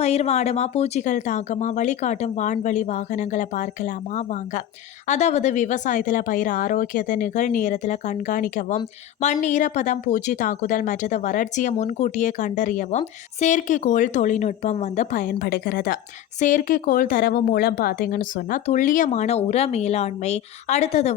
பயிர் வாடுமா, பூச்சிகள் தாக்குமா, வழிகாட்டும் வான்வழி வாகனங்களை பார்க்கலாமா வாங்க. அதாவது விவசாயத்தில் பயிர் ஆரோக்கியத்தை நிகழ்நேரத்தில் கண்காணிக்கவும், மண் ஈரப்பதம், பூச்சி தாக்குதல் மற்றது வறட்சியை முன்கூட்டியே கண்டறியவும் செயற்கைக்கோள் தொழில்நுட்பம் பயன்படுகிறது. செயற்கைக்கோள் தரவு மூலம் பார்த்தீங்கன்னு சொன்னால் துல்லியமான உர மேலாண்மை, அடுத்தது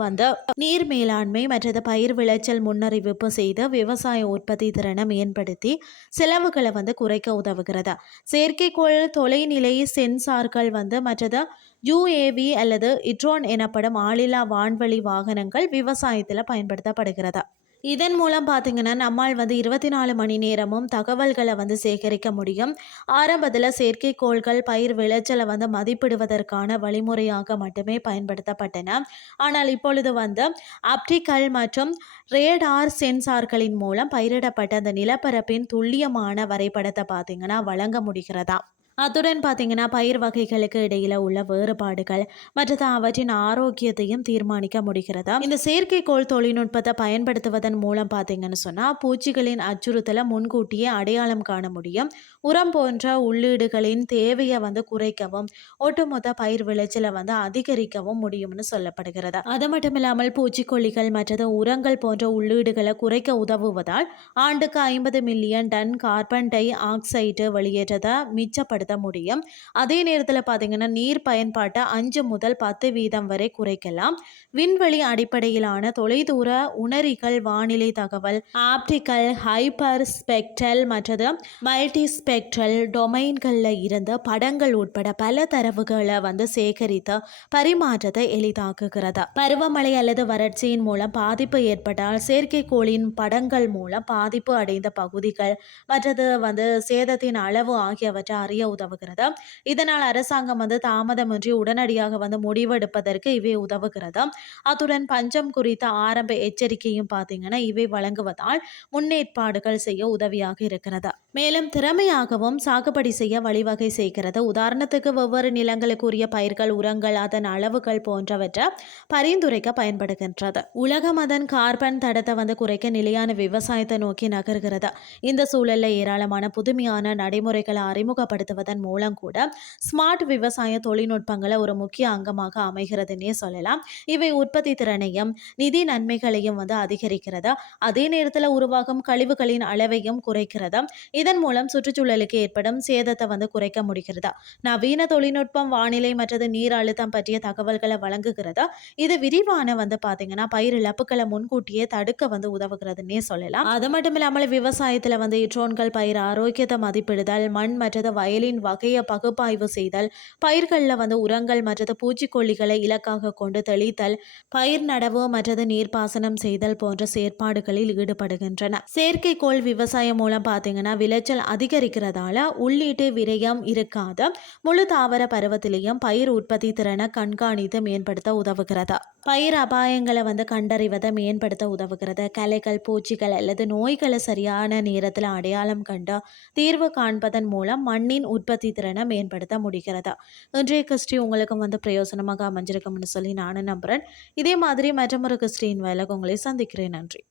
நீர் மேலாண்மை மற்றது பயிர் விளைச்சல் முன்னறிவிப்பு செய்து விவசாய உற்பத்தி திறனை மேம்படுத்தி செலவுகளை குறைக்க உதவுகிறது. செயற்கைக்கோள் தொலைநிலை சென்சார்கள் மற்றது UAV அல்லது இட்ரோன் எனப்படும் ஆளில்லா வான்வழி வாகனங்கள் விவசாயத்தில் பயன்படுத்தப்படுகிறது. இதன் மூலம் பார்த்தீங்கன்னா நம்மால் 24 மணி நேரமும் தகவல்களை சேகரிக்க முடியும். ஆரம்பத்தில் செயற்கைக்கோள்கள் பயிர் விளைச்சலை மதிப்பிடுவதற்கான வழிமுறையாக மட்டுமே பயன்படுத்தப்பட்டன. ஆனால் இப்பொழுது ஆப்டிக்கல் மற்றும் ரேடார் சென்சார்களின் மூலம் பயிரிடப்பட்ட அந்த நிலப்பரப்பின் துல்லியமான வரைபடத்தை பார்த்தீங்கன்னா வழங்க முடிகிறதா. அத்துடன் பார்த்தீங்கன்னா பயிர் வகைகளுக்கு இடையில உள்ள வேறுபாடுகள் மற்றது அவற்றின் ஆரோக்கியத்தையும் தீர்மானிக்க முடிகிறதா. இந்த செயற்கைக்கோள் தொழில்நுட்பத்தை பயன்படுத்துவதன் மூலம் பார்த்தீங்கன்னு சொன்னால் பூச்சிகளின் அச்சுறுத்தலை முன்கூட்டியே அடையாளம் காண முடியும். உரம் போன்ற உள்ளீடுகளின் தேவையை குறைக்கவும் ஒட்டுமொத்த பயிர் விளைச்சலை அதிகரிக்கவும் முடியும்னு சொல்லப்படுகிறது. அது மட்டும் இல்லாமல் பூச்சிக்கொல்லிகள் மற்றது உரங்கள் போன்ற உள்ளீடுகளை குறைக்க உதவுவதால் ஆண்டுக்கு 50 million tonne carbon dioxide வெளியேற்றத்தை மிச்சப்படுத்த முடியும். அதே நேரத்தில் பார்த்தீங்கன்னா நீர் பயன்பாட்டை 5 முதல் 10% வரை குறைக்கலாம். விண்வெளி அடிப்படையிலான தொலைதூர உணரிகள், வானிலை தகவல், ஆப்டிக்கல், ஹைப்பர் ஸ்பெக்ட்ரல் மற்றது மல்டி ஸ்பெக்ட்ரல் டொமைன்களில் இருந்து படங்கள் உட்பட பல தரவுகளை சேகரித்து பரிமாற்றத்தை எளிதாக்குகிறது. பருவமழை அல்லது வறட்சியின் மூலம் பாதிப்பு ஏற்பட்டால் செயற்கைக்கோளின் படங்கள் மூலம் பாதிப்பு அடைந்த பகுதிகள் மற்றது சேதத்தின் அளவு ஆகியவற்றை அறிய உதவுகிறது. இதனால் அரசாங்கம் தாமதமின்றி உடனடியாக முடிவெடுப்பதற்கு இவை உதவுகிறது. அத்துடன் பஞ்சம் குறித்த ஆரம்ப எச்சரிக்கையும் பார்த்தீங்கன்னா இவை வழங்குவதால் முன்னேற்பாடுகள் செய்ய உதவியாக இருக்கிறது. மேலும் திறமையாகவும் சாகுபடி செய்ய வழிவகை செய்கிறது. உதாரணத்துக்கு வெவ்வேறு நிலங்களுக்குரிய பயிர்கள், உரங்கள், அதன் அளவுகள் போன்றவற்றை பரிந்துரைக்க பயன்படுகின்றது. உலகம் அதன் கார்பன் தடத்தை குறைக்க நிலையான விவசாயத்தை நோக்கி நகர்கிறது. இந்த சூழலில் ஏராளமான புதுமையான நடைமுறைகளை அறிமுகப்படுத்துவதன் மூலம் கூட ஸ்மார்ட் விவசாய தொழில்நுட்பங்களை ஒரு முக்கிய அங்கமாக அமைகிறதுனே சொல்லலாம். இவை உற்பத்தி திறனையும் நிதி நன்மைகளையும் அதிகரிக்கிறது. அதே நேரத்தில் உருவாகும் கழிவுகளின் அளவையும் குறைக்கிறது. இதன் மூலம் சுற்றுச்சூழலுக்கு ஏற்படும் சேதத்தை குறைக்க முடிகிறது. நவீன தொழில்நுட்பம் வானிலை மற்றது நீர் அழுத்தம் பற்றிய தகவல்களை வழங்குகிறது. இது விரிவான பார்த்தீங்கன்னா பயிர் இழப்புகளை முன்கூட்டியே தடுக்க உதவுகிறதுனே சொல்லலாம். அது மட்டும் இல்லாமல் விவசாயத்தில் ட்ரோன்கள் பயிர் ஆரோக்கியத்தை மதிப்பிடுதல், மண் மற்றது வயலின் வகையை பகுப்பாய்வு செய்தல், பயிர்களில் உரங்கள் மற்றது பூச்சிக்கொல்லிகளை இலக்காக கொண்டு தெளித்தல், பயிர் நடவு மற்றது நீர்ப்பாசனம் செய்தல் போன்ற செயற்பாடுகளில் ஈடுபடுகின்றன. செயற்கைக்கோள் விவசாயம் மூலம் பார்த்தீங்கன்னா விளைச்சல் அதிகரிக்கிறதால உள்ளீட்டு விரயம் இருக்காத முழு தாவர பருவத்திலேயும் பயிர் உற்பத்தி திறனை கண்காணித்து மேம்படுத்த உதவுகிறது. பயிர் அபாயங்களை கண்டறிவதை மேம்படுத்த உதவுகிறது. களைகள், பூச்சிகள் அல்லது நோய்களை சரியான நேரத்தில் அடையாளம் கண்டு தீர்வு காண்பதன் மூலம் மண்ணின் உற்பத்தி திறனை மேம்படுத்த முடிகிறது. இன்றைய கிறிஸ்டி உங்களுக்கு பிரயோசனமாக அமைஞ்சிருக்கும்னு சொல்லி நானும் நம்புகிறேன். இதே மாதிரி மற்றொரு கிறிஸ்டியின் வேலை உங்களை சந்திக்கிறேன். நன்றி.